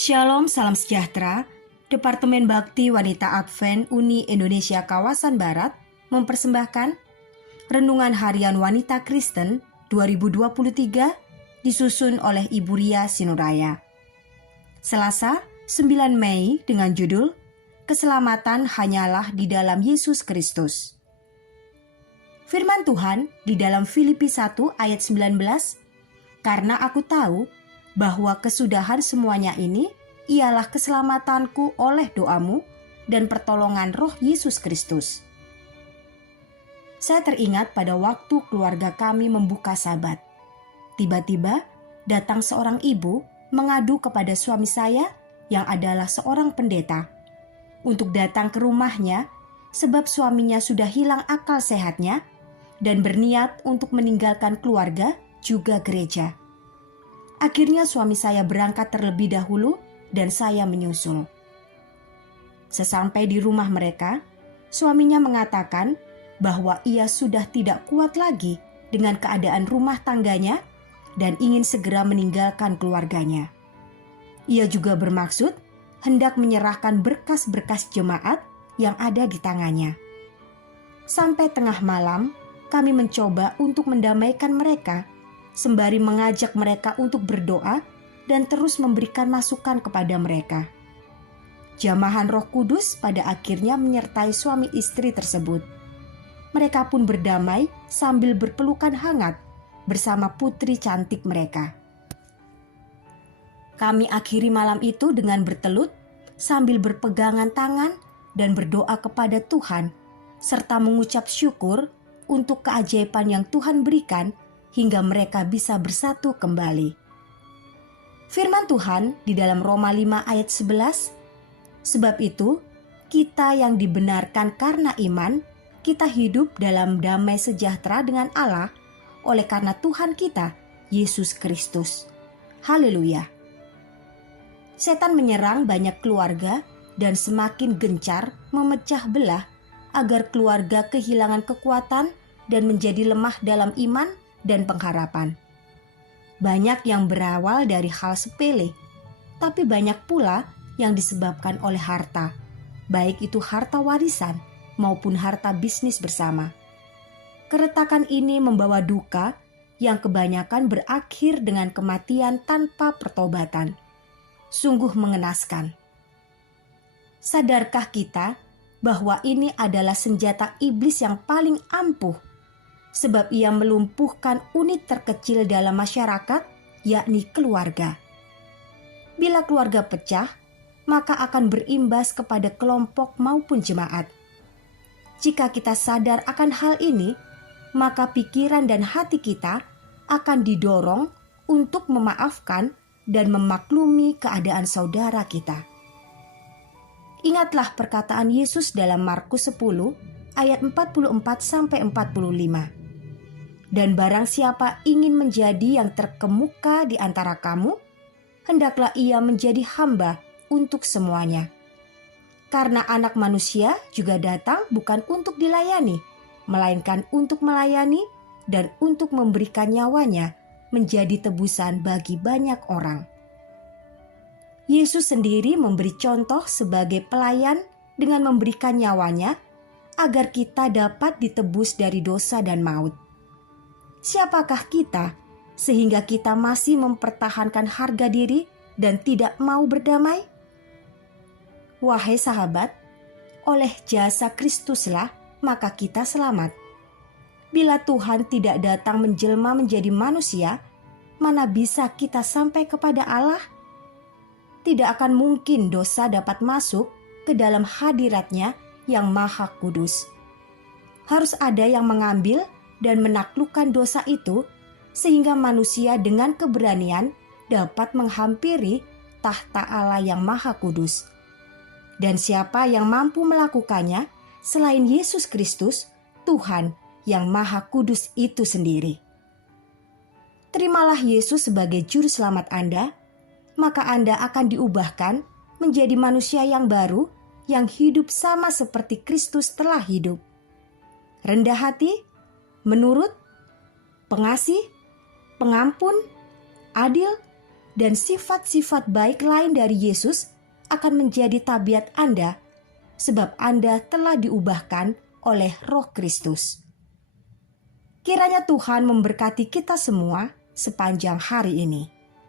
Shalom, salam sejahtera. Departemen Bakti Wanita Advent Uni Indonesia Kawasan Barat mempersembahkan Renungan Harian Wanita Kristen 2023 disusun oleh Ibu Ria Sinuraya. Selasa, 9 Mei dengan judul Keselamatan Hanyalah di dalam Yesus Kristus. Firman Tuhan di dalam Filipi 1 ayat 19, "Karena aku tahu bahwa kesudahan semuanya ini ialah keselamatanku oleh doamu dan pertolongan Roh Yesus Kristus." Saya teringat pada waktu keluarga kami membuka Sabat. Tiba-tiba datang seorang ibu mengadu kepada suami saya yang adalah seorang pendeta untuk datang ke rumahnya sebab suaminya sudah hilang akal sehatnya dan berniat untuk meninggalkan keluarga juga gereja. Akhirnya suami saya berangkat terlebih dahulu dan saya menyusul. Sesampai di rumah mereka, suaminya mengatakan bahwa ia sudah tidak kuat lagi dengan keadaan rumah tangganya dan ingin segera meninggalkan keluarganya. Ia juga bermaksud hendak menyerahkan berkas-berkas jemaat yang ada di tangannya. Sampai tengah malam, kami mencoba untuk mendamaikan mereka, sembari mengajak mereka untuk berdoa dan terus memberikan masukan kepada mereka. Jamahan Roh Kudus pada akhirnya menyertai suami istri tersebut. Mereka pun berdamai sambil berpelukan hangat bersama putri cantik mereka. Kami akhiri malam itu dengan bertelut sambil berpegangan tangan dan berdoa kepada Tuhan, serta mengucap syukur untuk keajaiban yang Tuhan berikan hingga mereka bisa bersatu kembali. Firman Tuhan di dalam Roma 5 ayat 11, "Sebab itu, kita yang dibenarkan karena iman, kita hidup dalam damai sejahtera dengan Allah oleh karena Tuhan kita, Yesus Kristus." Haleluya. Setan menyerang banyak keluarga dan semakin gencar memecah belah agar keluarga kehilangan kekuatan dan menjadi lemah dalam iman dan pengharapan. Banyak yang berawal dari hal sepele, tapi banyak pula yang disebabkan oleh harta, baik itu harta warisan maupun harta bisnis bersama. Keretakan ini membawa duka yang kebanyakan berakhir dengan kematian tanpa pertobatan. Sungguh mengenaskan. Sadarkah kita bahwa ini adalah senjata iblis yang paling ampuh, sebab ia melumpuhkan unit terkecil dalam masyarakat, yakni keluarga. Bila keluarga pecah, maka akan berimbas kepada kelompok maupun jemaat. Jika kita sadar akan hal ini, maka pikiran dan hati kita akan didorong untuk memaafkan dan memaklumi keadaan saudara kita. Ingatlah perkataan Yesus dalam Markus 10 ayat 44-45. "Dan barang siapa ingin menjadi yang terkemuka di antara kamu, hendaklah ia menjadi hamba untuk semuanya. Karena Anak Manusia juga datang bukan untuk dilayani, melainkan untuk melayani dan untuk memberikan nyawanya menjadi tebusan bagi banyak orang." Yesus sendiri memberi contoh sebagai pelayan dengan memberikan nyawanya agar kita dapat ditebus dari dosa dan maut. Siapakah kita sehingga kita masih mempertahankan harga diri dan tidak mau berdamai? Wahai sahabat, oleh jasa Kristuslah maka kita selamat. Bila Tuhan tidak datang menjelma menjadi manusia, mana bisa kita sampai kepada Allah? Tidak akan mungkin dosa dapat masuk ke dalam hadirat-Nya yang Maha Kudus. Harus ada yang mengambil dan menaklukkan dosa itu, sehingga manusia dengan keberanian dapat menghampiri tahta Allah yang Maha Kudus. Dan siapa yang mampu melakukannya selain Yesus Kristus, Tuhan yang Maha Kudus itu sendiri. Terimalah Yesus sebagai juru selamat Anda, maka Anda akan diubahkan menjadi manusia yang baru, yang hidup sama seperti Kristus telah hidup. Rendah hati, menurut, pengasih, pengampun, adil, dan sifat-sifat baik lain dari Yesus akan menjadi tabiat Anda, sebab Anda telah diubahkan oleh Roh Kristus. Kiranya Tuhan memberkati kita semua sepanjang hari ini.